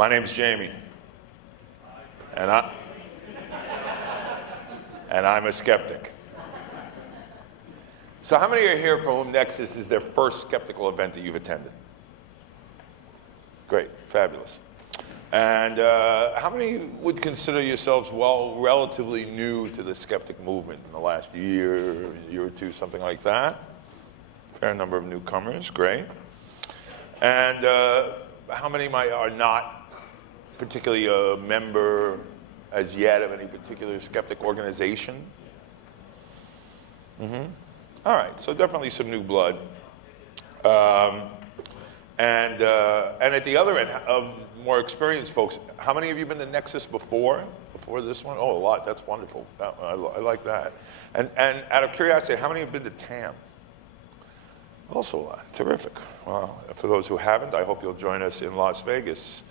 My name's Jamy, and I'm a skeptic. So how many are here for whom Nexus is their first skeptical event that you've attended? Great, fabulous. And how many would consider yourselves, well, relatively new to the skeptic movement in the last year or two, something like that? Fair number of newcomers, great. And how many are not particularly a member as yet of any particular skeptic organization? Mm-hmm. All right, so definitely some new blood. And at the other end, of more experienced folks, how many of you have been to Nexus before this one? Oh, a lot, that's wonderful. I like that. And out of curiosity, how many have been to TAM? Also a lot, terrific. Well, for those who haven't, I hope you'll join us in Las Vegas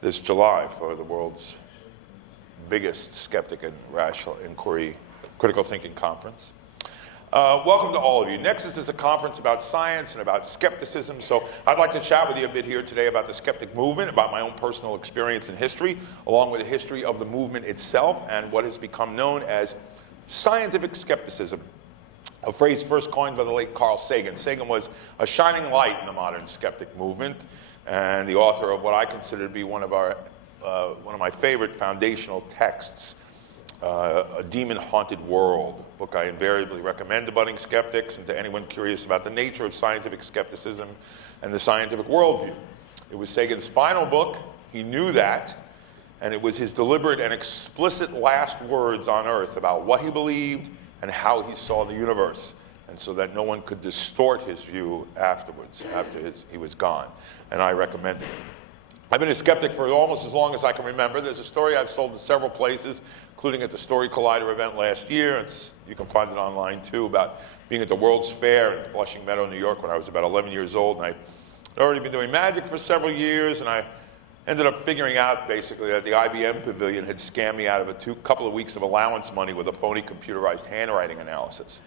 this July for the world's biggest skeptic and rational inquiry, critical thinking conference. Welcome to all of you. Nexus is a conference about science and about skepticism, so I'd like to chat with you a bit here today about the skeptic movement, about my own personal experience and history, along with the history of the movement itself and what has become known as scientific skepticism, a phrase first coined by the late Carl Sagan. Sagan was a shining light in the modern skeptic movement and the author of what I consider to be one of my favorite foundational texts, A Demon-Haunted World, a book I invariably recommend to budding skeptics and to anyone curious about the nature of scientific skepticism and the scientific worldview. It was Sagan's final book. He knew that, and it was his deliberate and explicit last words on Earth about what he believed and how he saw the universe, and so that no one could distort his view afterwards, after he was gone, and I recommend it. I've been a skeptic for almost as long as I can remember. There's a story I've sold in several places, including at the Story Collider event last year. You can find it online too, about being at the World's Fair in Flushing Meadow, New York when I was about 11 years old. And I'd already been doing magic for several years, and I ended up figuring out basically that the IBM Pavilion had scammed me out of a couple of weeks of allowance money with a phony computerized handwriting analysis.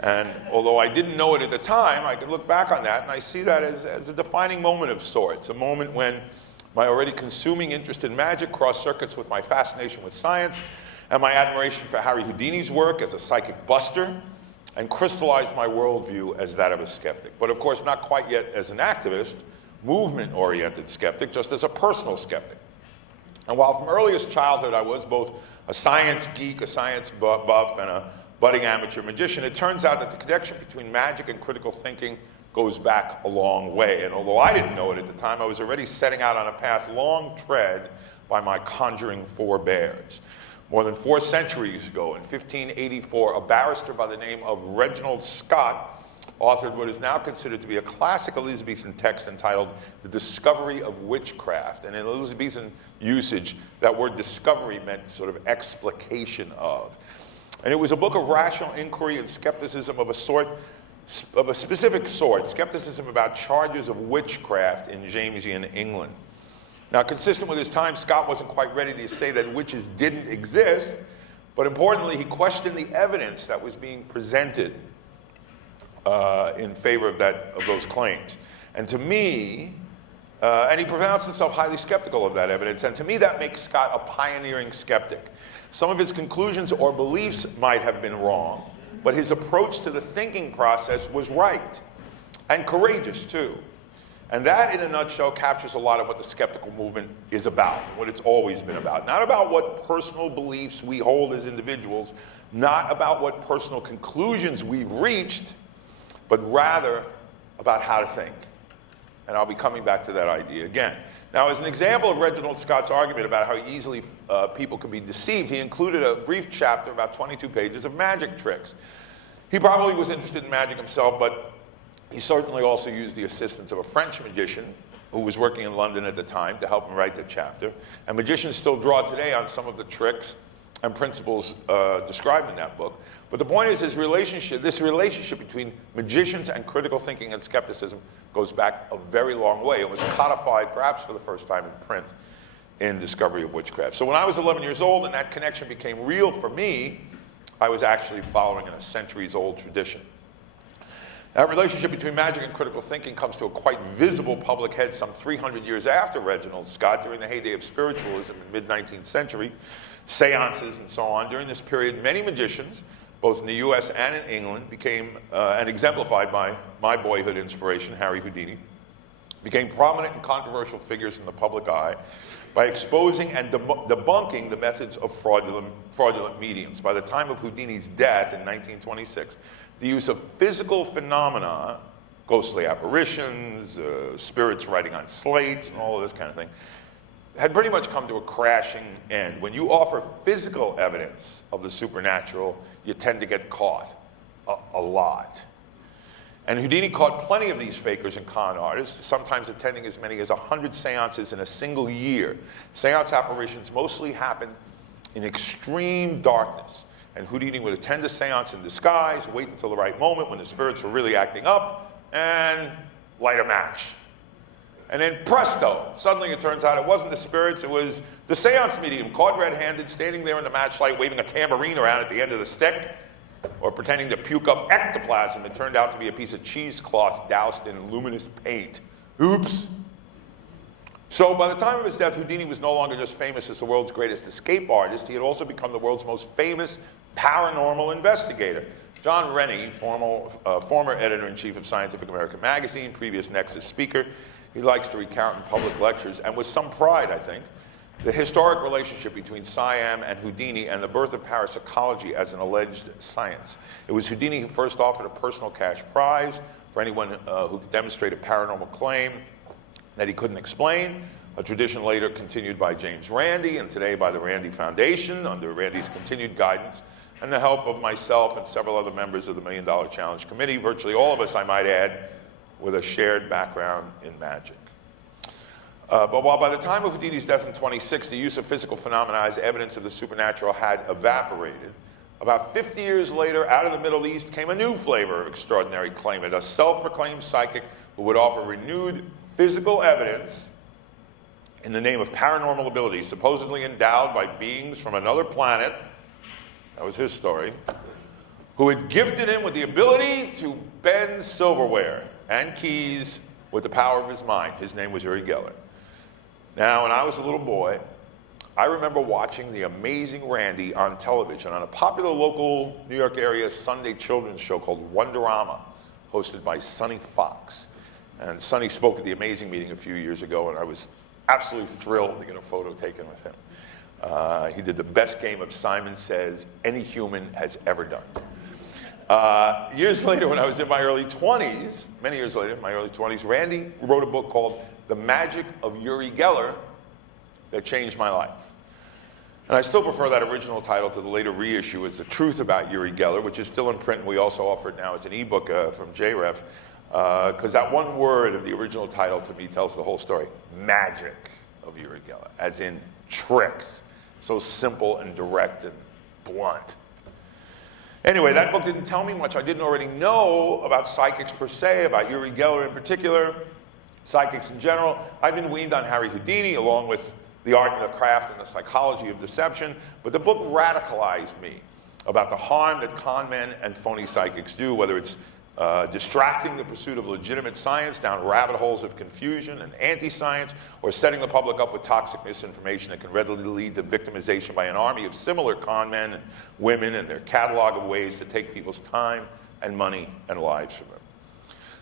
And although I didn't know it at the time, I could look back on that and I see that as a defining moment of sorts, a moment when my already consuming interest in magic crossed circuits with my fascination with science and my admiration for Harry Houdini's work as a psychic buster, and crystallized my worldview as that of a skeptic. But of course, not quite yet as an activist, movement-oriented skeptic, just as a personal skeptic. And while from earliest childhood I was both a science geek, a science buff, and a budding amateur magician, it turns out that the connection between magic and critical thinking goes back a long way. And although I didn't know it at the time, I was already setting out on a path long tread by my conjuring forebears. More than 4 centuries ago, in 1584, a barrister by the name of Reginald Scott authored what is now considered to be a classic Elizabethan text entitled The Discovery of Witchcraft. And in Elizabethan usage, that word discovery meant sort of explication of. And it was a book of rational inquiry and skepticism of a specific sort, skepticism about charges of witchcraft in Jamesian England. Now, consistent with his time, Scott wasn't quite ready to say that witches didn't exist, but importantly, he questioned the evidence that was being presented in favor of those claims. And to me, and he pronounced himself highly skeptical of that evidence, and to me that makes Scott a pioneering skeptic. Some of his conclusions or beliefs might have been wrong, but his approach to the thinking process was right, and courageous too. And that, in a nutshell, captures a lot of what the skeptical movement is about, what it's always been about. Not about what personal beliefs we hold as individuals, not about what personal conclusions we've reached, but rather about how to think. And I'll be coming back to that idea again. Now, as an example of Reginald Scott's argument about how easily people can be deceived, he included a brief chapter, about 22 pages, of magic tricks. He probably was interested in magic himself, but he certainly also used the assistance of a French magician who was working in London at the time to help him write the chapter. And magicians still draw today on some of the tricks and principles described in that book. But the point is this relationship between magicians and critical thinking and skepticism goes back a very long way. It was codified, perhaps for the first time in print, in Discovery of Witchcraft. So when I was 11 years old and that connection became real for me, I was actually following in a centuries-old tradition. That relationship between magic and critical thinking comes to a quite visible public head some 300 years after Reginald Scott, during the heyday of spiritualism in the mid-19th century, seances and so on. During this period, many magicians, both in the US and in England, became, and exemplified by my boyhood inspiration, Harry Houdini, became prominent and controversial figures in the public eye by exposing and debunking the methods of fraudulent mediums. By the time of Houdini's death in 1926, the use of physical phenomena, ghostly apparitions, spirits writing on slates, and all of this kind of thing, had pretty much come to a crashing end. When you offer physical evidence of the supernatural, you tend to get caught a lot. And Houdini caught plenty of these fakers and con artists, sometimes attending as many as 100 seances in a single year. Seance apparitions mostly happened in extreme darkness. And Houdini would attend a seance in disguise, wait until the right moment when the spirits were really acting up, and light a match. And then presto, suddenly it turns out it wasn't the spirits, it was the seance medium, caught red-handed, standing there in the matchlight, waving a tambourine around at the end of the stick, or pretending to puke up ectoplasm. It turned out to be a piece of cheesecloth doused in luminous paint. Oops. So by the time of his death, Houdini was no longer just famous as the world's greatest escape artist, he had also become the world's most famous paranormal investigator. John Rennie, former editor-in-chief of Scientific American magazine, previous Nexus speaker, he likes to recount in public lectures, and with some pride, I think, the historic relationship between Siam and Houdini and the birth of parapsychology as an alleged science. It was Houdini who first offered a personal cash prize for anyone who could demonstrate a paranormal claim that he couldn't explain, a tradition later continued by James Randi and today by the Randi Foundation under Randi's continued guidance and the help of myself and several other members of the $1 Million Challenge Committee, virtually all of us, I might add, with a shared background in magic. But while by the time of Houdini's death in 26, the use of physical phenomena as evidence of the supernatural had evaporated, about 50 years later, out of the Middle East came a new flavor of extraordinary claimant, a self-proclaimed psychic who would offer renewed physical evidence in the name of paranormal ability, supposedly endowed by beings from another planet, that was his story, who had gifted him with the ability to bend silverware and keys with the power of his mind. His name was Uri Geller. Now, when I was a little boy, I remember watching The Amazing Randi on television on a popular local New York area Sunday children's show called Wonderama, hosted by Sonny Fox. And Sonny spoke at the Amazing Meeting a few years ago, and I was absolutely thrilled to get a photo taken with him. He did the best game of Simon Says any human has ever done. Years later, when I was in my early 20s, many years later, in my early 20s, Randi wrote a book called The Magic of Uri Geller that changed my life. And I still prefer that original title to the later reissue as The Truth About Uri Geller, which is still in print, and we also offer it now as an ebook from JREF, because that one word of the original title to me tells the whole story. Magic of Uri Geller, as in tricks. So simple and direct and blunt. Anyway, that book didn't tell me much I didn't already know about psychics per se, about Uri Geller in particular, psychics in general. I've been weaned on Harry Houdini, along with the art and the craft and the psychology of deception, but the book radicalized me about the harm that con men and phony psychics do, whether it's distracting the pursuit of legitimate science down rabbit holes of confusion and anti-science, or setting the public up with toxic misinformation that can readily lead to victimization by an army of similar con men and women and their catalog of ways to take people's time and money and lives from them.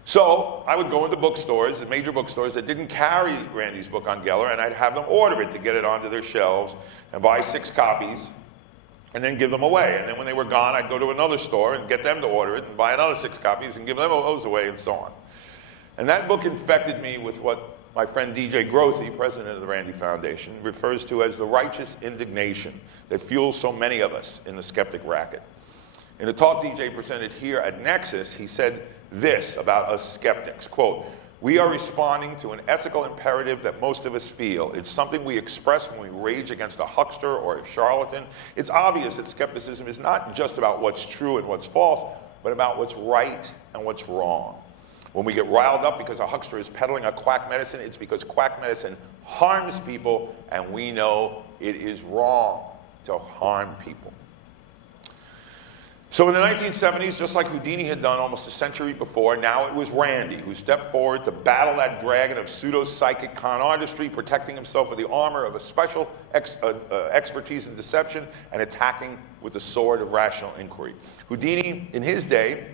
So I would go into bookstores, major bookstores that didn't carry Randi's book on Geller, and I'd have them order it to get it onto their shelves and buy 6 copies and then give them away. And then when they were gone, I'd go to another store and get them to order it and buy another 6 copies and give them those away and so on. And that book infected me with what my friend DJ Grothe, president of the Randi Foundation, refers to as the righteous indignation that fuels so many of us in the skeptic racket. In a talk DJ presented here at Nexus, he said this about us skeptics, quote, "We are responding to an ethical imperative that most of us feel. It's something we express when we rage against a huckster or a charlatan. It's obvious that skepticism is not just about what's true and what's false, but about what's right and what's wrong. When we get riled up because a huckster is peddling a quack medicine, it's because quack medicine harms people, and we know it is wrong to harm people." So in the 1970s, just like Houdini had done almost a century before, now it was Randy who stepped forward to battle that dragon of pseudo-psychic con artistry, protecting himself with the armor of a special expertise in deception and attacking with the sword of rational inquiry. Houdini, in his day,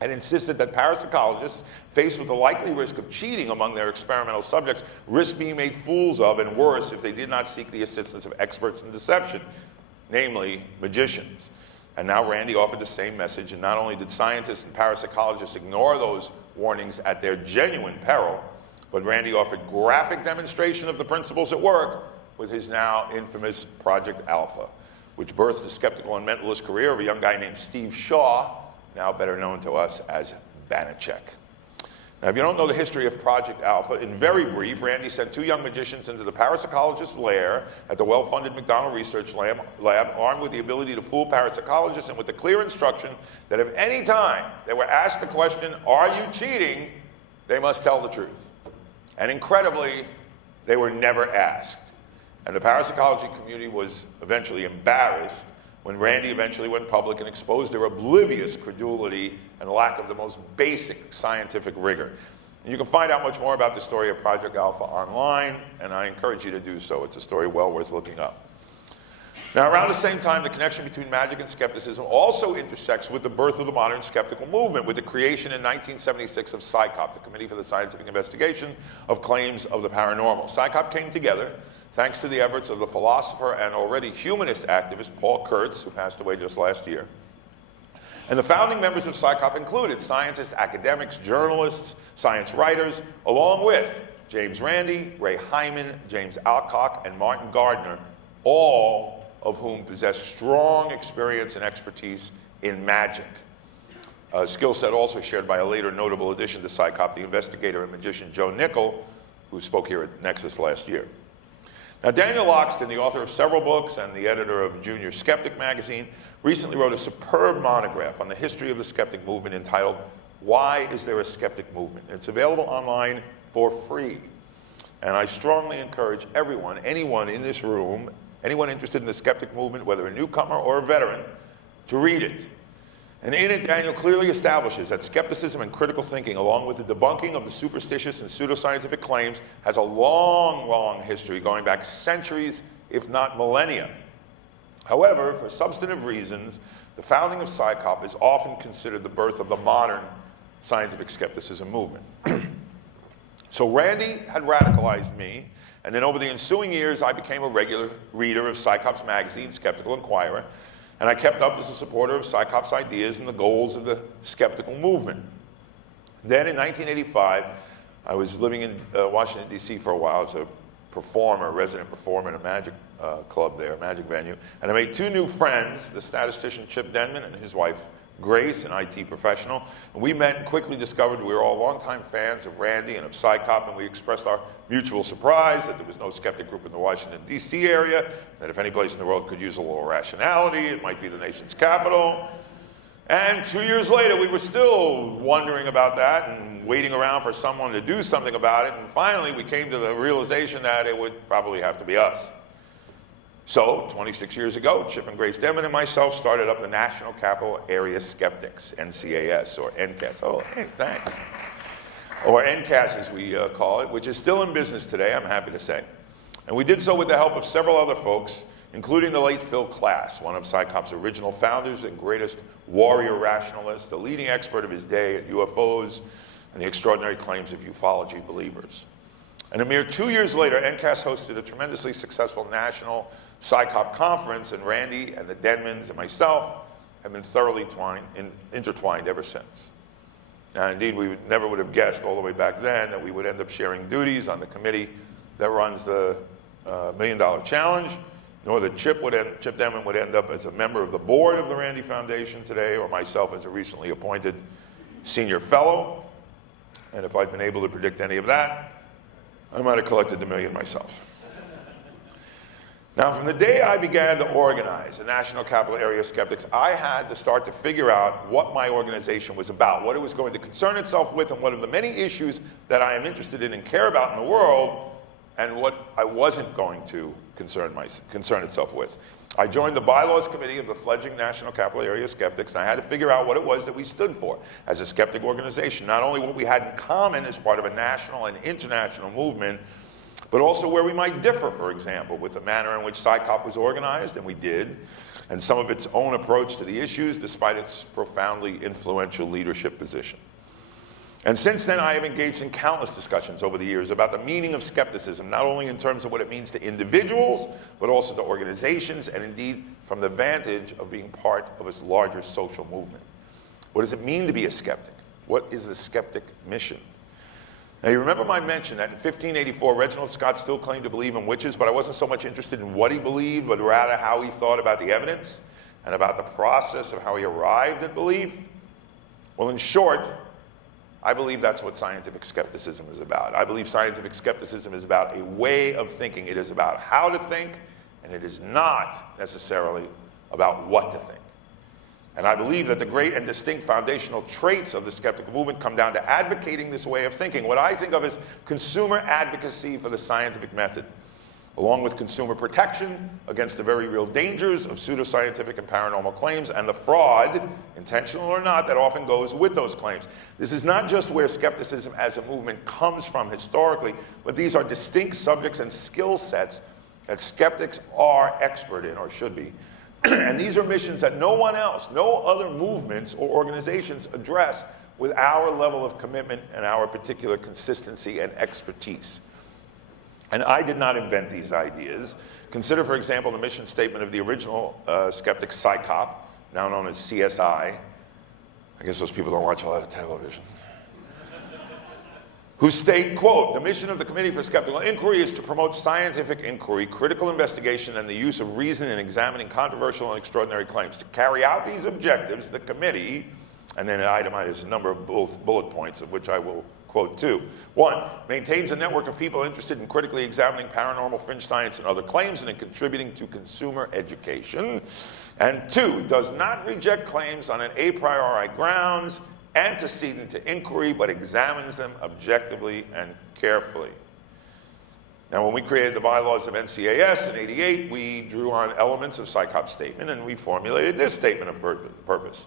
had insisted that parapsychologists, faced with the likely risk of cheating among their experimental subjects, risk being made fools of, and worse, if they did not seek the assistance of experts in deception, namely magicians. And now Randy offered the same message, and not only did scientists and parapsychologists ignore those warnings at their genuine peril, but Randy offered graphic demonstration of the principles at work with his now infamous Project Alpha, which birthed the skeptical and mentalist career of a young guy named Steve Shaw, now better known to us as Banachek. Now, if you don't know the history of Project Alpha, in very brief, Randy sent two young magicians into the parapsychologist's lair at the well-funded McDonald Research Lab, armed with the ability to fool parapsychologists and with the clear instruction that if any time they were asked the question, "Are you cheating?" they must tell the truth. And incredibly, they were never asked. And the parapsychology community was eventually embarrassed when Randy eventually went public and exposed their oblivious credulity and lack of the most basic scientific rigor. And you can find out much more about the story of Project Alpha online, and I encourage you to do so. It's a story well worth looking up. Now, around the same time, the connection between magic and skepticism also intersects with the birth of the modern skeptical movement, with the creation in 1976 of SciCop, the Committee for the Scientific Investigation of Claims of the Paranormal. SciCop came together thanks to the efforts of the philosopher and already humanist activist Paul Kurtz, who passed away just last year. And the founding members of SciCop included scientists, academics, journalists, science writers, along with James Randi, Ray Hyman, James Alcock, and Martin Gardner, all of whom possess strong experience and expertise in magic. A skill set also shared by a later notable addition to SciCop, the investigator and magician Joe Nickel, who spoke here at Nexus last year. Now, Daniel Loxton, the author of several books and the editor of Junior Skeptic magazine, recently wrote a superb monograph on the history of the skeptic movement entitled, "Why Is There a Skeptic Movement?" It's available online for free. And I strongly encourage everyone, anyone in this room, anyone interested in the skeptic movement, whether a newcomer or a veteran, to read it. And in it, Daniel clearly establishes that skepticism and critical thinking, along with the debunking of the superstitious and pseudoscientific claims, has a long, long history going back centuries, if not millennia. However, for substantive reasons, the founding of SciCop is often considered the birth of the modern scientific skepticism movement. So Randy had radicalized me, and then over the ensuing years, I became a regular reader of SciCop's magazine, Skeptical Inquirer, and I kept up as a supporter of SciCop's ideas and the goals of the skeptical movement. Then in 1985, I was living in Washington, D.C. for a while as a performer, resident performer in a magic club there, magic venue. And I made two new friends, the statistician Chip Denman and his wife Grace, an IT professional. And we met and quickly discovered we were all longtime fans of Randy and of SciCop, and we expressed our mutual surprise that there was no skeptic group in the Washington, D.C. area, that if any place in the world could use a little rationality, it might be the nation's capital. And 2 years later, we were still wondering about that and waiting around for someone to do something about it. And finally, we came to the realization that it would probably have to be us. So, 26 years ago, Chip and Grace Denman and myself started up the National Capital Area Skeptics, NCAS, or NCAS. Oh, hey, thanks. Or NCAS, as we call it, which is still in business today, I'm happy to say. And we did so with the help of several other folks, including the late Phil Klass, one of SciCop's original founders and greatest warrior rationalist, the leading expert of his day at UFOs and the extraordinary claims of ufology believers. And a mere 2 years later, NCAS hosted a tremendously successful national SciCop conference, and Randy and the Denmans and myself have been thoroughly intertwined ever since. Now, indeed, we never would have guessed all the way back then that we would end up sharing duties on the committee that runs the $1 Million Challenge, nor that Chip Denman would end up as a member of the board of the Randy Foundation today, or myself as a recently appointed senior fellow. And if I'd been able to predict any of that, I might have collected the million myself. Now, from the day I began to organize the National Capital Area Skeptics, I had to start to figure out what my organization was about, what it was going to concern itself with, and what are the many issues that I am interested in and care about in the world, and what I wasn't going to concern itself with. I joined the bylaws committee of the fledgling National Capital Area Skeptics, and I had to figure out what it was that we stood for as a skeptic organization. Not only what we had in common as part of a national and international movement, but also where we might differ, for example, with the manner in which PsyCop was organized, and we did, and some of its own approach to the issues, despite its profoundly influential leadership position. And since then, I have engaged in countless discussions over the years about the meaning of skepticism, not only in terms of what it means to individuals, but also to organizations, and indeed from the vantage of being part of its larger social movement. What does it mean to be a skeptic? What is the skeptic mission? Now, you remember my mention that in 1584, Reginald Scott still claimed to believe in witches, but I wasn't so much interested in what he believed, but rather how he thought about the evidence and about the process of how he arrived at belief. Well, in short, I believe that's what scientific skepticism is about. I believe scientific skepticism is about a way of thinking. It is about how to think, and it is not necessarily about what to think. And I believe that the great and distinct foundational traits of the skeptical movement come down to advocating this way of thinking, what I think of as consumer advocacy for the scientific method, along with consumer protection against the very real dangers of pseudoscientific and paranormal claims and the fraud, intentional or not, that often goes with those claims. This is not just where skepticism as a movement comes from historically, but these are distinct subjects and skill sets that skeptics are expert in, or should be. And these are missions that no one else, no other movements or organizations address with our level of commitment and our particular consistency and expertise. And I did not invent these ideas. Consider, for example, the mission statement of the original skeptic PsyCop, now known as CSI. I guess those people don't watch a lot of television. Who state, quote, "The mission of the Committee for Skeptical Inquiry is to promote scientific inquiry, critical investigation, and the use of reason in examining controversial and extraordinary claims. To carry out these objectives, the committee," and then it itemizes a number of bullet points, of which I will quote two. 1, maintains a network of people interested in critically examining paranormal, fringe science, and other claims, and in contributing to consumer education. And 2, does not reject claims on an a priori grounds, antecedent to inquiry, but examines them objectively and carefully. Now, when we created the bylaws of NCAS in '88, we drew on elements of PsyCop's statement, and we formulated this statement of purpose.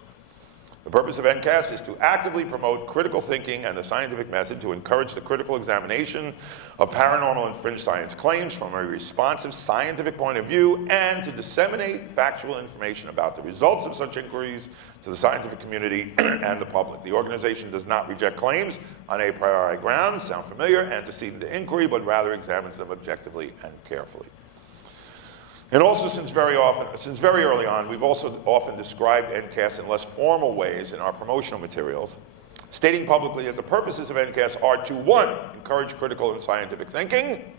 The purpose of NCAS is to actively promote critical thinking and the scientific method to encourage the critical examination of paranormal and fringe science claims from a responsive scientific point of view, and to disseminate factual information about the results of such inquiries to the scientific community and the public. The organization does not reject claims on a priori grounds, sound familiar, antecedent to inquiry, but rather examines them objectively and carefully. And also, since very early on, we've also often described NCAS in less formal ways in our promotional materials, stating publicly that the purposes of NCAS are to 1, encourage critical and scientific thinking,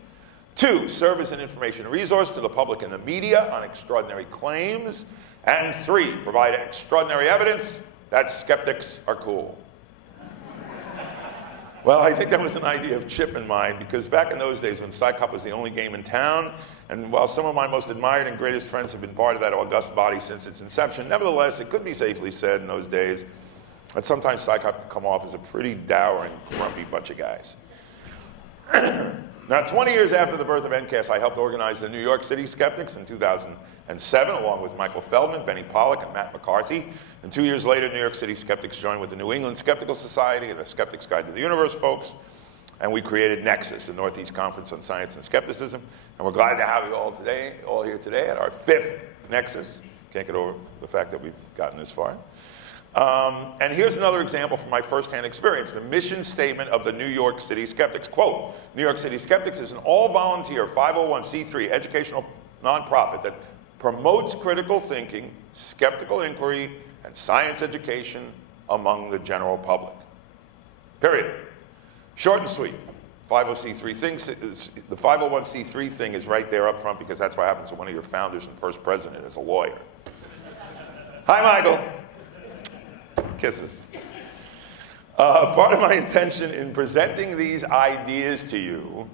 2, serve as an information resource to the public and the media on extraordinary claims, and 3, provide extraordinary evidence that skeptics are cool. Well, I think that was an idea of Chip in mind, because back in those days when PsyCop was the only game in town, and while some of my most admired and greatest friends have been part of that august body since its inception, nevertheless, it could be safely said in those days that sometimes PsyCop could come off as a pretty dour and grumpy bunch of guys. Now, 20 years after the birth of NCAS, I helped organize the New York City Skeptics in 2007, along with Michael Feldman, Benny Pollack, and Matt McCarthy. And 2 years later, New York City Skeptics joined with the New England Skeptical Society and the Skeptics Guide to the Universe folks. And we created NECSS, the Northeast Conference on Science and Skepticism. And we're glad to have you all here today at our 5th NECSS. Can't get over the fact that we've gotten this far. And here's another example from my firsthand experience, the mission statement of the New York City Skeptics. Quote, New York City Skeptics is an all-volunteer 501c3 educational nonprofit that promotes critical thinking, skeptical inquiry, and science education among the general public. Period. Short and sweet. 501c3 things. The 501c3 thing is right there up front because that's what happens to one of your founders and first president is a lawyer. Hi, Michael. Kisses. Part of my intention in presenting these ideas to you,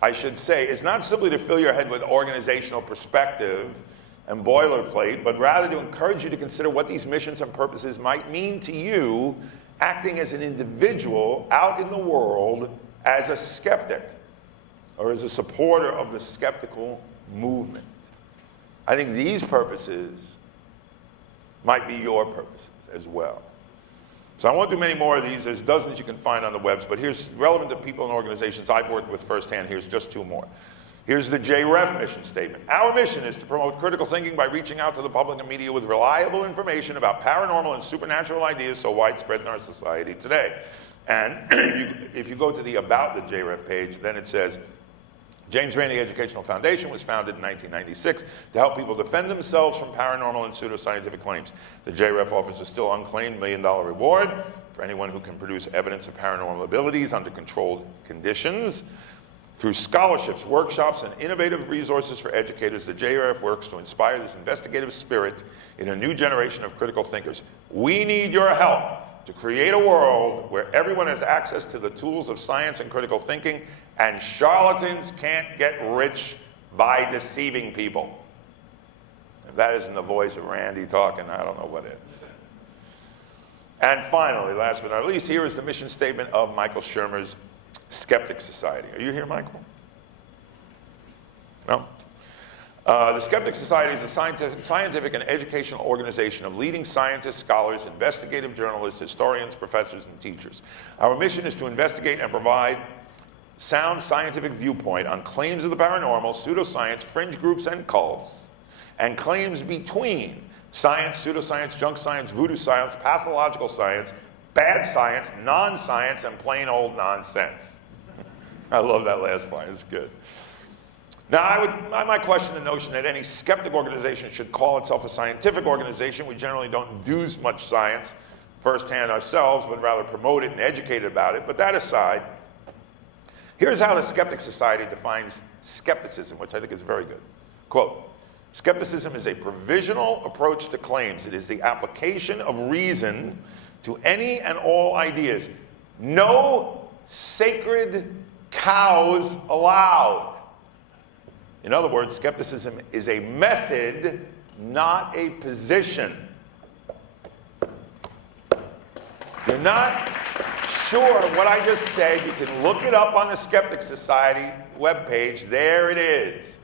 I should say, is not simply to fill your head with organizational perspective and boilerplate, but rather to encourage you to consider what these missions and purposes might mean to you acting as an individual out in the world as a skeptic or as a supporter of the skeptical movement. I think these purposes might be your purposes as well. So I won't do many more of these. There's dozens you can find on the webs, but here's relevant to people and organizations I've worked with firsthand. Here's just 2 more. Here's the JREF mission statement. Our mission is to promote critical thinking by reaching out to the public and media with reliable information about paranormal and supernatural ideas so widespread in our society today. And if you go to the About the JREF page, then it says, James Randi Educational Foundation was founded in 1996 to help people defend themselves from paranormal and pseudoscientific claims. The JREF offers a still unclaimed $1 million reward for anyone who can produce evidence of paranormal abilities under controlled conditions. Through scholarships, workshops, and innovative resources for educators, the JREF works to inspire this investigative spirit in a new generation of critical thinkers. We need your help to create a world where everyone has access to the tools of science and critical thinking, and charlatans can't get rich by deceiving people. If that isn't the voice of Randy talking, I don't know what is. And finally, last but not least, here is the mission statement of Michael Shermer's Skeptic Society. Are you here, Michael? No? The Skeptic Society is a scientific and educational organization of leading scientists, scholars, investigative journalists, historians, professors, and teachers. Our mission is to investigate and provide sound scientific viewpoint on claims of the paranormal, pseudoscience, fringe groups, and cults, and claims between science, pseudoscience, junk science, voodoo science, pathological science, bad science, non-science, and plain old nonsense. I love that last part, it's good. Now, I might question the notion that any skeptic organization should call itself a scientific organization. We generally don't do much science firsthand ourselves, but rather promote it and educate about it. But that aside, here's how the Skeptic Society defines skepticism, which I think is very good. Quote, skepticism is a provisional approach to claims. It is the application of reason to any and all ideas. No sacred cows allowed. In other words, skepticism is a method, not a position. If you're not sure what I just said, you can look it up on the Skeptic Society webpage. There it is.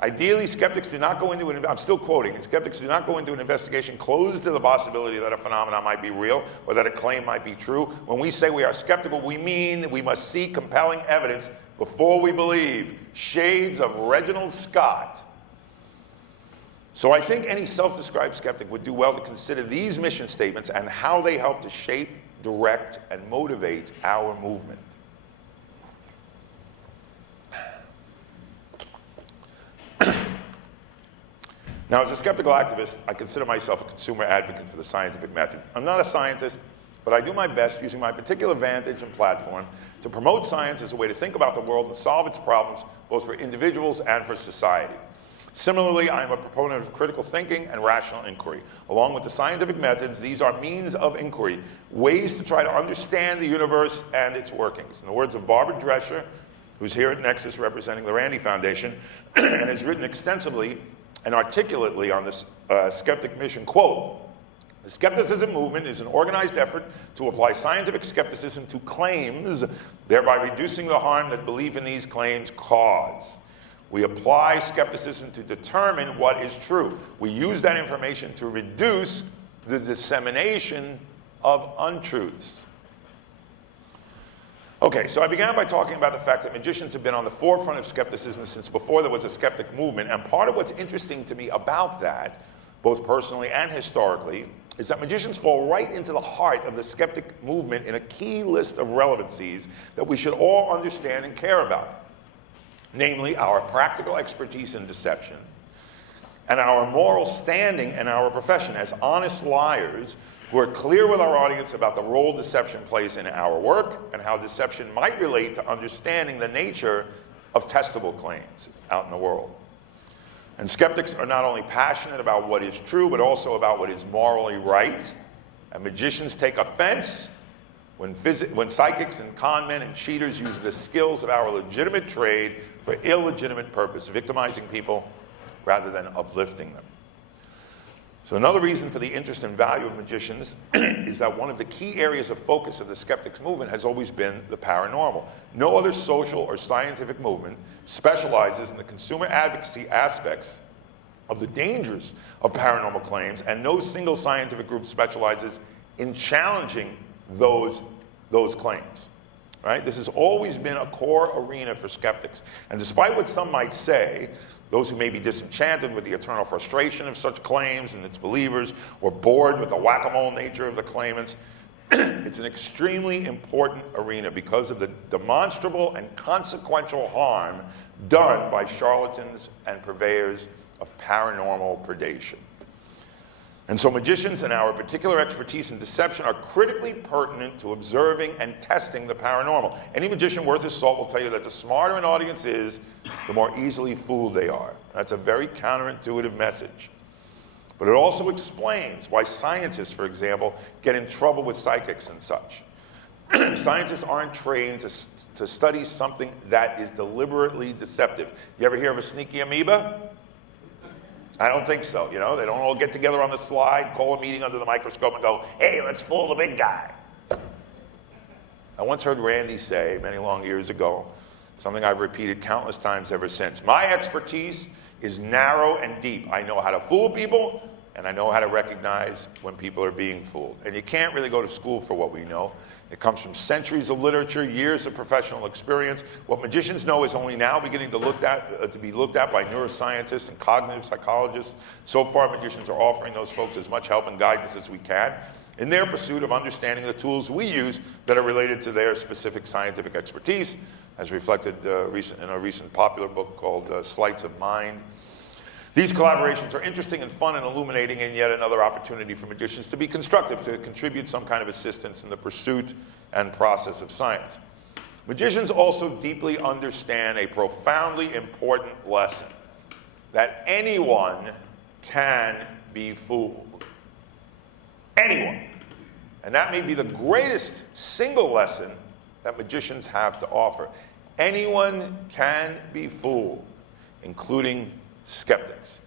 Ideally, skeptics do not go into I'm still quoting, skeptics do not go into an investigation closed to the possibility that a phenomenon might be real or that a claim might be true. When we say we are skeptical, we mean that we must seek compelling evidence before we believe. Shades of Reginald Scott. So I think any self-described skeptic would do well to consider these mission statements and how they help to shape, direct, and motivate our movement. Now, as a skeptical activist, I consider myself a consumer advocate for the scientific method. I'm not a scientist, but I do my best using my particular vantage and platform to promote science as a way to think about the world and solve its problems, both for individuals and for society. Similarly, I am a proponent of critical thinking and rational inquiry. Along with the scientific methods, these are means of inquiry, ways to try to understand the universe and its workings. In the words of Barbara Drescher, who's here at Nexus representing the Randi Foundation, and has written extensively and articulately on this skeptic mission, quote, the skepticism movement is an organized effort to apply scientific skepticism to claims, thereby reducing the harm that belief in these claims cause. We apply skepticism to determine what is true. We use that information to reduce the dissemination of untruths. Okay, so I began by talking about the fact that magicians have been on the forefront of skepticism since before there was a skeptic movement, and part of what's interesting to me about that, both personally and historically, is that magicians fall right into the heart of the skeptic movement in a key list of relevancies that we should all understand and care about. Namely, our practical expertise in deception, and our moral standing in our profession as honest liars who are clear with our audience about the role deception plays in our work and how deception might relate to understanding the nature of testable claims out in the world. And skeptics are not only passionate about what is true, but also about what is morally right. And magicians take offense when psychics and con men and cheaters use the skills of our legitimate trade for illegitimate purpose, victimizing people rather than uplifting them. So another reason for the interest and value of magicians is that one of the key areas of focus of the skeptics movement has always been the paranormal. No other social or scientific movement specializes in the consumer advocacy aspects of the dangers of paranormal claims, and no single scientific group specializes in challenging those claims. Right? This has always been a core arena for skeptics. And despite what some might say, those who may be disenchanted with the eternal frustration of such claims and its believers, or bored with the whack-a-mole nature of the claimants, it's an extremely important arena because of the demonstrable and consequential harm done by charlatans and purveyors of paranormal predation. And so magicians and our particular expertise in deception are critically pertinent to observing and testing the paranormal. Any magician worth his salt will tell you that the smarter an audience is, the more easily fooled they are. That's a very counterintuitive message. But it also explains why scientists, for example, get in trouble with psychics and such. Scientists aren't trained to study something that is deliberately deceptive. You ever hear of a sneaky amoeba? I don't think so, you know? They don't all get together on the slide, call a meeting under the microscope and go, hey, let's fool the big guy. I once heard Randy say, many long years ago, something I've repeated countless times ever since. My expertise is narrow and deep. I know how to fool people, and I know how to recognize when people are being fooled. And you can't really go to school for what we know. It comes from centuries of literature, years of professional experience. What magicians know is only now beginning to be looked at by neuroscientists and cognitive psychologists. So far, magicians are offering those folks as much help and guidance as we can in their pursuit of understanding the tools we use that are related to their specific scientific expertise, as reflected in a recent popular book called Sleights of Mind. These collaborations are interesting and fun and illuminating, and yet another opportunity for magicians to be constructive, to contribute some kind of assistance in the pursuit and process of science. Magicians also deeply understand a profoundly important lesson, that anyone can be fooled. Anyone. And that may be the greatest single lesson that magicians have to offer. Anyone can be fooled, including skeptics.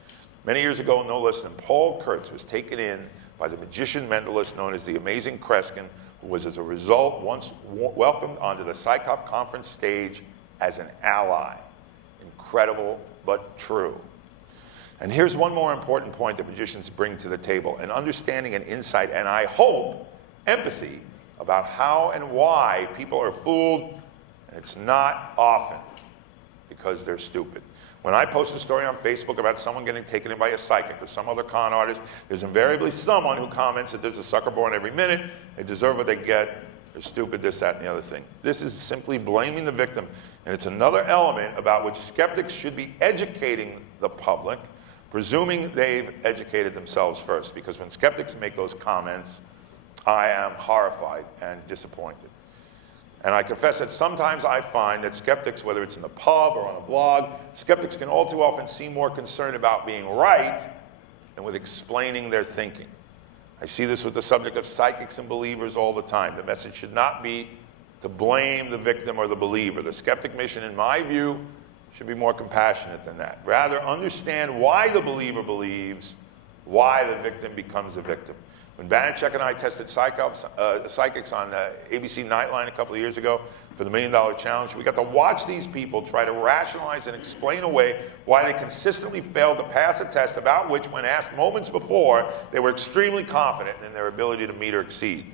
Many years ago, no less than Paul Kurtz was taken in by the magician mentalist known as the Amazing Kreskin, who was as a result once welcomed onto the Psychop conference stage as an ally. Incredible, but true. And here's one more important point that magicians bring to the table: an understanding and insight, and I hope empathy about how and why people are fooled. And it's not often because they're stupid. When I post a story on Facebook about someone getting taken in by a psychic or some other con artist, there's invariably someone who comments that there's a sucker born every minute, they deserve what they get, they're stupid, this, that, and the other thing. This is simply blaming the victim, and it's another element about which skeptics should be educating the public, presuming they've educated themselves first, because when skeptics make those comments, I am horrified and disappointed. And I confess that sometimes I find that skeptics, whether it's in the pub or on a blog, skeptics can all too often seem more concerned about being right than with explaining their thinking. I see this with the subject of psychics and believers all the time. The message should not be to blame the victim or the believer. The skeptic mission, in my view, should be more compassionate than that. Rather, understand why the believer believes, why the victim becomes a victim. When Banachek and I tested psychics on ABC Nightline a couple of years ago for the $1 Million Challenge, we got to watch these people try to rationalize and explain away why they consistently failed to pass a test about which, when asked moments before, they were extremely confident in their ability to meet or exceed.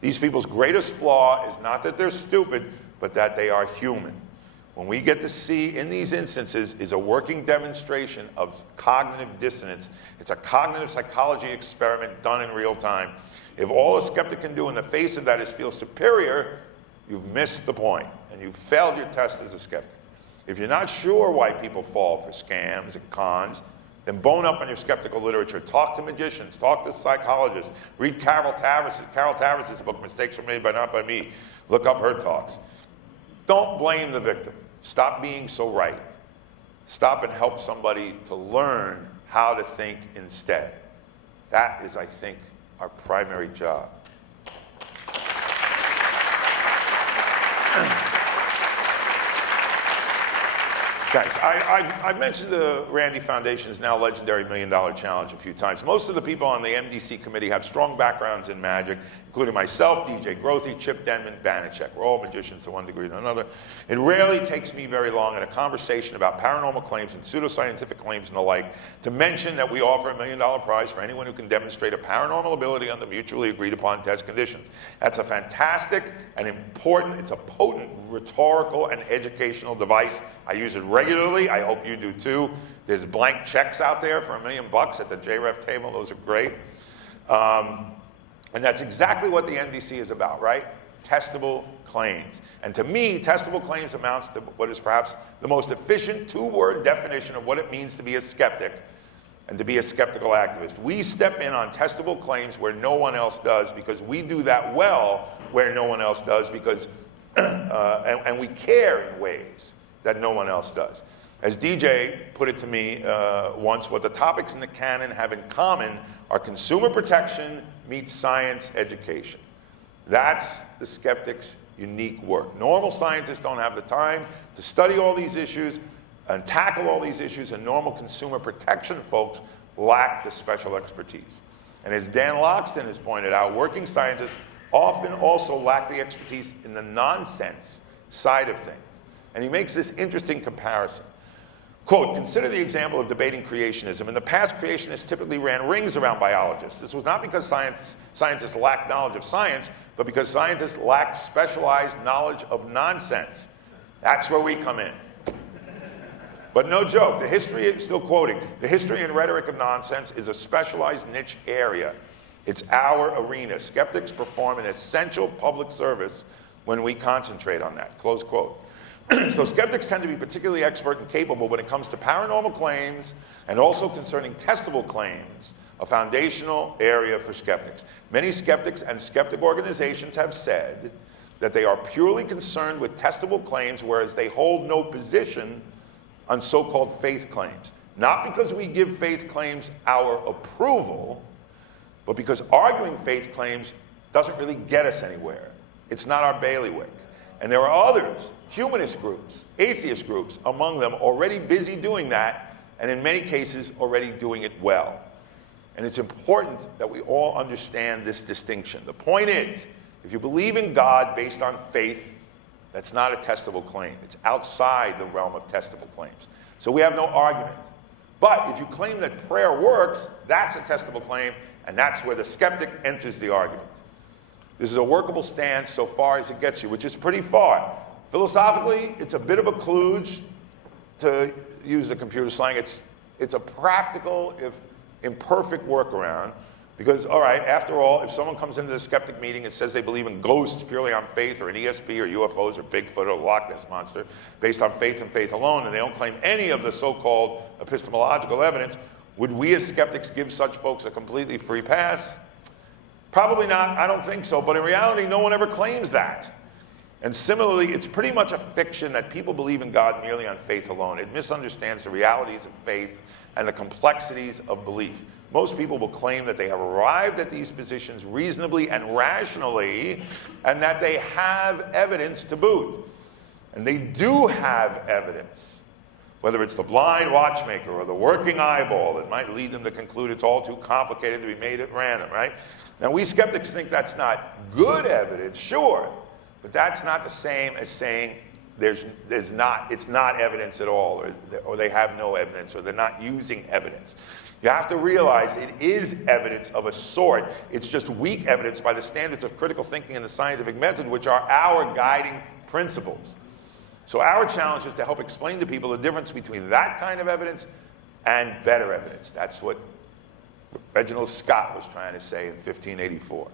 These people's greatest flaw is not that they're stupid, but that they are human. When we get to see in these instances is a working demonstration of cognitive dissonance. It's a cognitive psychology experiment done in real time. If all a skeptic can do in the face of that is feel superior, you've missed the point, and you've failed your test as a skeptic. If you're not sure why people fall for scams and cons, then bone up on your skeptical literature. Talk to magicians, talk to psychologists, read Carol Tavris's book, Mistakes Were Made by Not By Me. Look up her talks. Don't blame the victim. Stop being so right. Stop and help somebody to learn how to think instead. That is, I think, our primary job. Thanks. I've mentioned the Randi Foundation's now legendary $1 Million Challenge a few times. Most of the people on the MDC committee have strong backgrounds in magic, including myself, DJ Grothy, Chip Denman, Banachek. We're all magicians to one degree or another. It rarely takes me very long in a conversation about paranormal claims and pseudoscientific claims and the like to mention that we offer a $1 million prize for anyone who can demonstrate a paranormal ability under mutually agreed upon test conditions. That's a fantastic and important, it's a potent rhetorical and educational device. I use it regularly. I hope you do too. There's blank checks out there for $1 million at the JREF table. Those are great. And that's exactly what the NDC is about, right? Testable claims. And to me, testable claims amounts to what is perhaps the most efficient two-word definition of what it means to be a skeptic and to be a skeptical activist. We step in on testable claims where no one else does because we do that well where no one else does because, and we care in ways that no one else does. As DJ put it to me once, what the topics in the canon have in common are consumer protection meets science education. That's the skeptic's unique work. Normal scientists don't have the time to study all these issues and tackle all these issues, and normal consumer protection folks lack the special expertise. And as Dan Loxton has pointed out, working scientists often also lack the expertise in the nonsense side of things. And he makes this interesting comparison. Quote, consider the example of debating creationism. In the past, creationists typically ran rings around biologists. This was not because scientists lacked knowledge of science, but because scientists lacked specialized knowledge of nonsense. That's where we come in. But no joke, the history, still quoting, the history and rhetoric of nonsense is a specialized niche area. It's our arena. Skeptics perform an essential public service when we concentrate on that, close quote. So skeptics tend to be particularly expert and capable when it comes to paranormal claims and also concerning testable claims, a foundational area for skeptics. Many skeptics and skeptic organizations have said that they are purely concerned with testable claims, whereas they hold no position on so-called faith claims. Not because we give faith claims our approval, but because arguing faith claims doesn't really get us anywhere. It's not our bailiwick. And there are others, humanist groups, atheist groups among them, already busy doing that, and in many cases already doing it well. And it's important that we all understand this distinction. The point is, if you believe in God based on faith, that's not a testable claim. It's outside the realm of testable claims. So we have no argument. But if you claim that prayer works, that's a testable claim, and that's where the skeptic enters the argument. This is a workable stance so far as it gets you, which is pretty far. Philosophically, it's a bit of a kludge, to use the computer slang. It's a practical, if imperfect workaround, because, all right, after all, if someone comes into the skeptic meeting and says they believe in ghosts purely on faith, or an ESP, or UFOs, or Bigfoot, or Loch Ness Monster, based on faith and faith alone, and they don't claim any of the so-called epistemological evidence, would we as skeptics give such folks a completely free pass? Probably not, I don't think so, but in reality, no one ever claims that. And similarly, it's pretty much a fiction that people believe in God merely on faith alone. It misunderstands the realities of faith and the complexities of belief. Most people will claim that they have arrived at these positions reasonably and rationally, and that they have evidence to boot. And they do have evidence. Whether it's the blind watchmaker or the working eyeball that might lead them to conclude it's all too complicated to be made at random, right? Now, we skeptics think that's not good evidence, sure, but that's not the same as saying it's not evidence at all, or they have no evidence, or they're not using evidence. You have to realize it is evidence of a sort. It's just weak evidence by the standards of critical thinking and the scientific method, which are our guiding principles. So our challenge is to help explain to people the difference between that kind of evidence and better evidence. That's what Reginald Scott was trying to say in 1584.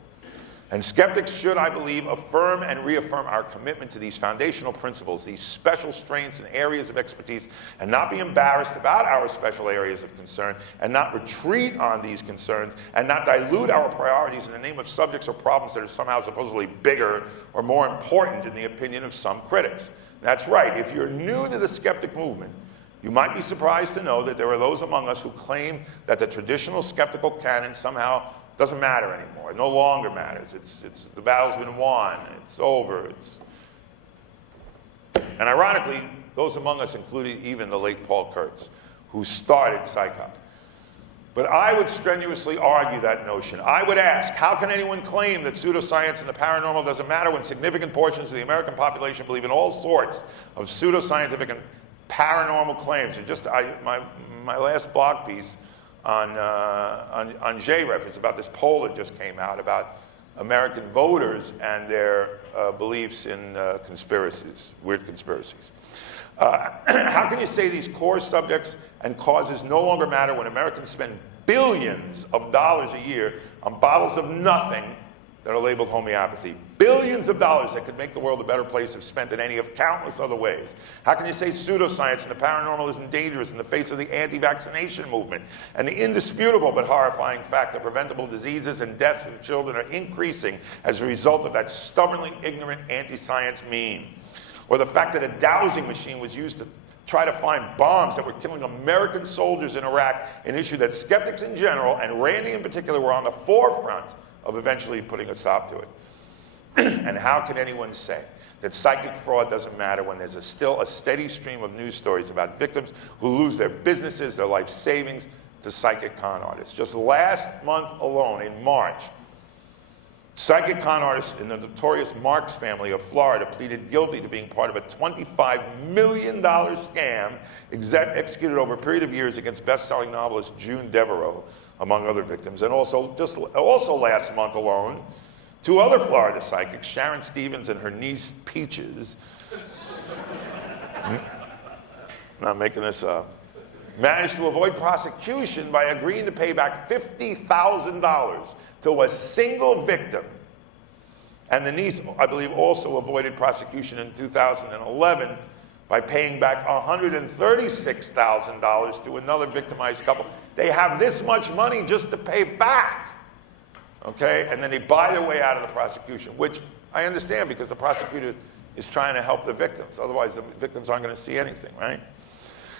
And skeptics should, I believe, affirm and reaffirm our commitment to these foundational principles, these special strengths and areas of expertise, and not be embarrassed about our special areas of concern, and not retreat on these concerns, and not dilute our priorities in the name of subjects or problems that are somehow supposedly bigger or more important in the opinion of some critics. That's right. If you're new to the skeptic movement, you might be surprised to know that there are those among us who claim that the traditional skeptical canon somehow doesn't matter anymore. It no longer matters. The battle's been won. It's over. And ironically, those among us including even the late Paul Kurtz, who started Psych-Up. But I would strenuously argue that notion. I would ask, how can anyone claim that pseudoscience and the paranormal doesn't matter when significant portions of the American population believe in all sorts of pseudoscientific and paranormal claims? And just my last blog piece on JREF is about this poll that just came out about American voters and their beliefs in conspiracies, weird conspiracies. How can you say these core subjects and causes no longer matter when Americans spend billions of dollars a year on bottles of nothing that are labeled homeopathy? Billions of dollars that could make the world a better place if spent in any of countless other ways. How can you say pseudoscience and the paranormal isn't dangerous in the face of the anti-vaccination movement and the indisputable but horrifying fact that preventable diseases and deaths in children are increasing as a result of that stubbornly ignorant anti-science meme? Or the fact that a dowsing machine was used to try to find bombs that were killing American soldiers in Iraq, an issue that skeptics in general, and Randy in particular, were on the forefront of eventually putting a stop to it. And how can anyone say that psychic fraud doesn't matter when there's still a steady stream of news stories about victims who lose their businesses, their life savings to psychic con artists? Just last month alone, in March, psychic con artists in the notorious Marks family of Florida pleaded guilty to being part of a $25 million scam executed over a period of years against best-selling novelist June Devereaux, among other victims. And also last month alone, two other Florida psychics, Sharon Stevens and her niece Peaches, not making this up, managed to avoid prosecution by agreeing to pay back $50,000 to a single victim. And the niece, I believe, also avoided prosecution in 2011 by paying back $136,000 to another victimized couple. They have this much money just to pay back, okay? And then they buy their way out of the prosecution, which I understand because the prosecutor is trying to help the victims. Otherwise, the victims aren't going to see anything, right?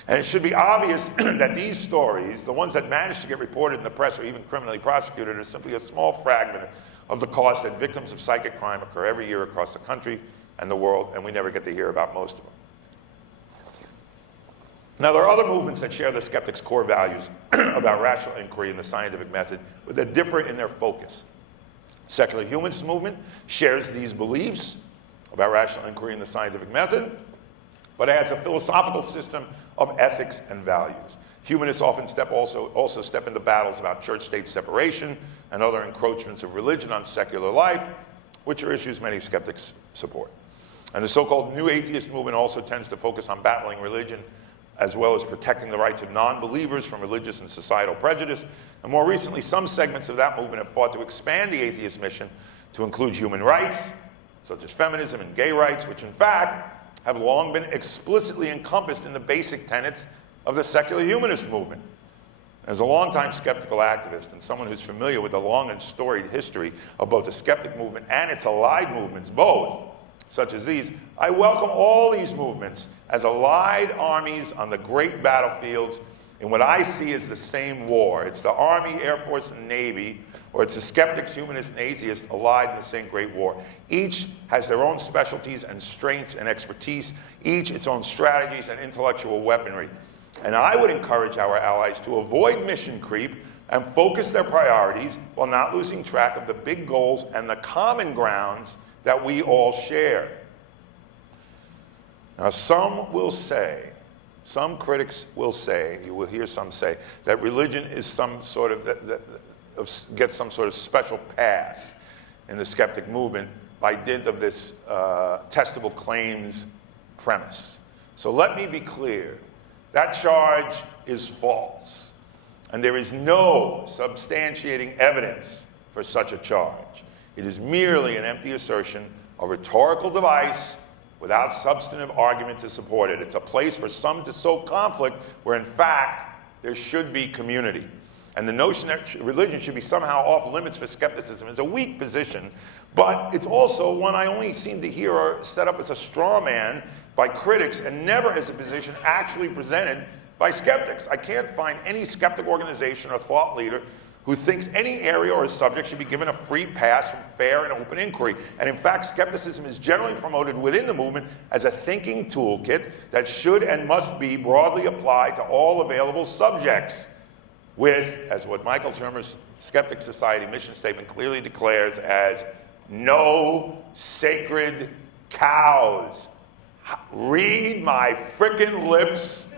And it should be obvious that these stories, the ones that manage to get reported in the press or even criminally prosecuted, are simply a small fragment of the cost that victims of psychic crime occur every year across the country and the world, and we never get to hear about most of them. Now, there are other movements that share the skeptics' core values about rational inquiry and the scientific method, but they're different in their focus. Secular humanist movement shares these beliefs about rational inquiry and the scientific method, but adds a philosophical system of ethics and values. Humanists often also step into battles about church-state separation and other encroachments of religion on secular life, which are issues many skeptics support. And the so-called New Atheist movement also tends to focus on battling religion as well as protecting the rights of non-believers from religious and societal prejudice. And more recently, some segments of that movement have fought to expand the atheist mission to include human rights, such as feminism and gay rights, which in fact have long been explicitly encompassed in the basic tenets of the secular humanist movement. As a longtime skeptical activist and someone who's familiar with the long and storied history of both the skeptic movement and its allied movements, both, such as these, I welcome all these movements as allied armies on the great battlefields in what I see as the same war. It's the Army, Air Force, and Navy, or it's the skeptics, humanists, and atheists allied in the same great war. Each has their own specialties and strengths and expertise, each its own strategies and intellectual weaponry. And I would encourage our allies to avoid mission creep and focus their priorities while not losing track of the big goals and the common grounds that we all share. Now, some will say, some critics will say, you will hear some say, that religion is some sort of, gets some sort of special pass in the skeptic movement by dint of this testable claims premise. So let me be clear. That charge is false, and there is no substantiating evidence for such a charge. It is merely an empty assertion, a rhetorical device without substantive argument to support it. It's a place for some to sow conflict where, in fact, there should be community. And the notion that religion should be somehow off limits for skepticism is a weak position, but it's also one I only seem to hear set up as a straw man by critics and never as a position actually presented by skeptics. I can't find any skeptic organization or thought leader who thinks any area or subject should be given a free pass from fair and open inquiry. And in fact, skepticism is generally promoted within the movement as a thinking toolkit that should and must be broadly applied to all available subjects, with, as what Michael Shermer's Skeptic Society mission statement clearly declares, as no sacred cows. Read my frickin' lips,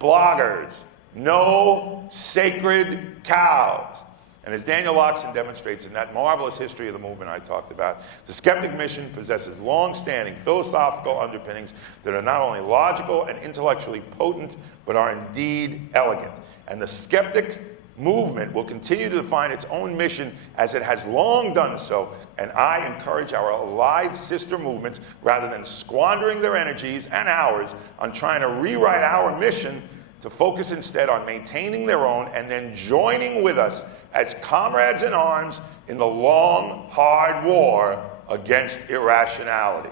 bloggers. No sacred cows. And as Daniel Loxton demonstrates in that marvelous history of the movement I talked about, the skeptic mission possesses long-standing philosophical underpinnings that are not only logical and intellectually potent, but are indeed elegant. And the skeptic movement will continue to define its own mission as it has long done so, and I encourage our allied sister movements, rather than squandering their energies and ours on trying to rewrite our mission, to focus instead on maintaining their own and then joining with us as comrades in arms in the long, hard war against irrationality.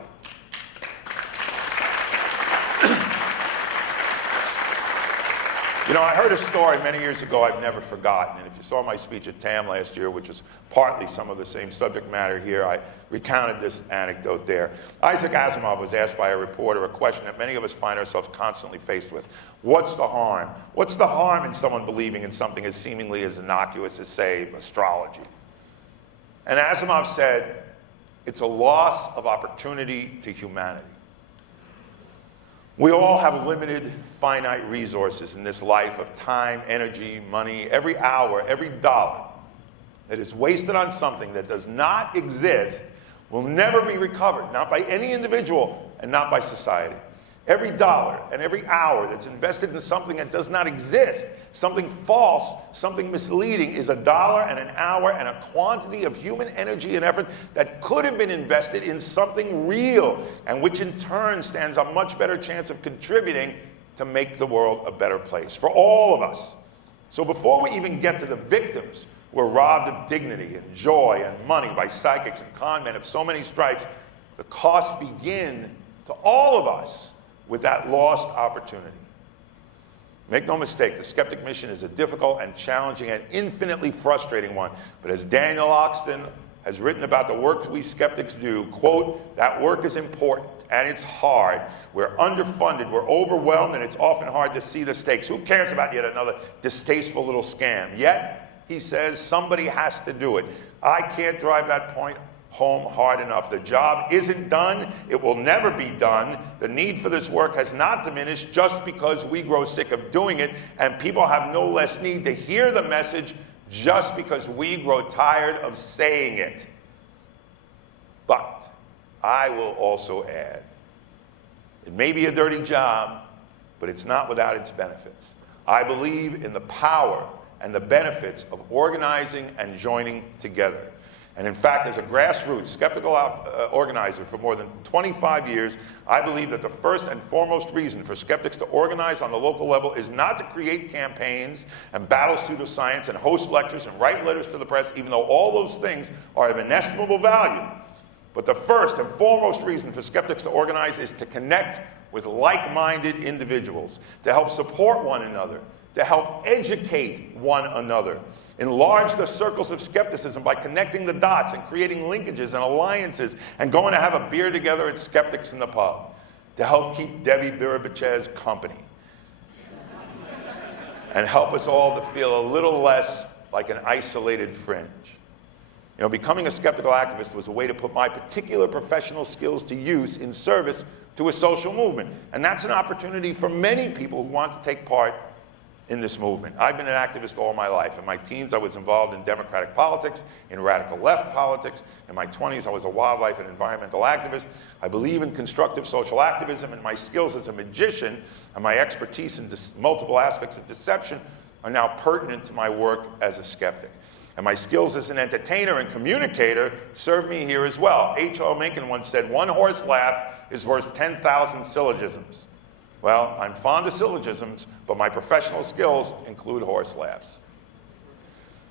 You know, I heard a story many years ago I've never forgotten, and if you saw my speech at TAM last year, which was partly some of the same subject matter here, I recounted this anecdote there. Isaac Asimov was asked by a reporter a question that many of us find ourselves constantly faced with. What's the harm? What's the harm in someone believing in something as seemingly as innocuous as, say, astrology? And Asimov said, it's a loss of opportunity to humanity. We all have limited, finite resources in this life of time, energy, money. Every hour, every dollar that is wasted on something that does not exist will never be recovered, not by any individual and not by society. Every dollar and every hour that's invested in something that does not exist, something false, something misleading, is a dollar and an hour and a quantity of human energy and effort that could have been invested in something real, and which in turn stands a much better chance of contributing to make the world a better place for all of us. So before we even get to the victims who are robbed of dignity and joy and money by psychics and con men of so many stripes, the costs begin to all of us with that lost opportunity. Make no mistake, the skeptic mission is a difficult and challenging and infinitely frustrating one. But as Daniel Loxton has written about the work we skeptics do, quote, that work is important and it's hard. We're underfunded, we're overwhelmed, and it's often hard to see the stakes. Who cares about yet another distasteful little scam? Yet, he says, somebody has to do it. I can't drive that point home hard enough. The job isn't done. It will never be done. The need for this work has not diminished just because we grow sick of doing it, and people have no less need to hear the message just because we grow tired of saying it. But I will also add, it may be a dirty job, but it's not without its benefits. I believe in the power and the benefits of organizing and joining together. And in fact, as a grassroots skeptical organizer for more than 25 years, I believe that the first and foremost reason for skeptics to organize on the local level is not to create campaigns and battle pseudoscience and host lectures and write letters to the press, even though all those things are of inestimable value. But the first and foremost reason for skeptics to organize is to connect with like-minded individuals, to help support one another, to help educate one another, enlarge the circles of skepticism by connecting the dots and creating linkages and alliances, and going to have a beer together at Skeptics in the Pub, to help keep Debbie Birabachez company, and help us all to feel a little less like an isolated fringe. You know, becoming a skeptical activist was a way to put my particular professional skills to use in service to a social movement, and that's an opportunity for many people who want to take part in this movement. I've been an activist all my life. In my teens, I was involved in democratic politics, in radical left politics. In my 20s, I was a wildlife and environmental activist. I believe in constructive social activism, and my skills as a magician and my expertise in multiple aspects of deception are now pertinent to my work as a skeptic. And my skills as an entertainer and communicator serve me here as well. H.L. Mencken once said, "One horse laugh is worth 10,000 syllogisms." Well, I'm fond of syllogisms, but my professional skills include horse laughs.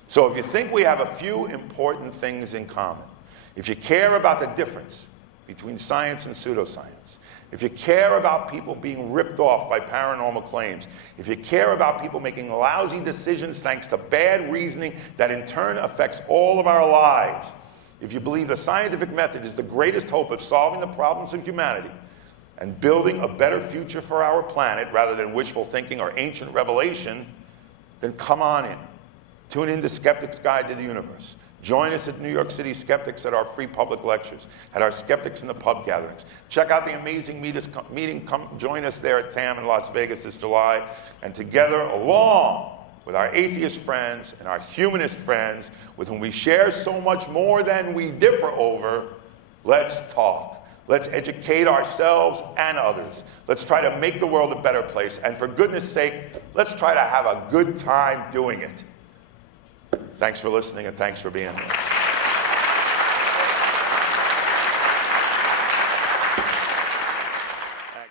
So if you think we have a few important things in common, if you care about the difference between science and pseudoscience, if you care about people being ripped off by paranormal claims, if you care about people making lousy decisions thanks to bad reasoning that in turn affects all of our lives, if you believe the scientific method is the greatest hope of solving the problems of humanity and building a better future for our planet rather than wishful thinking or ancient revelation, then come on in. Tune in to Skeptic's Guide to the Universe. Join us at New York City Skeptics at our free public lectures, at our Skeptics in the Pub gatherings. Check out the amazing meeting. Come join us there at TAM in Las Vegas this July. And together, along with our atheist friends and our humanist friends, with whom we share so much more than we differ over, let's talk. Let's educate ourselves and others. Let's try to make the world a better place. And for goodness sake, let's try to have a good time doing it. Thanks for listening, and thanks for being here.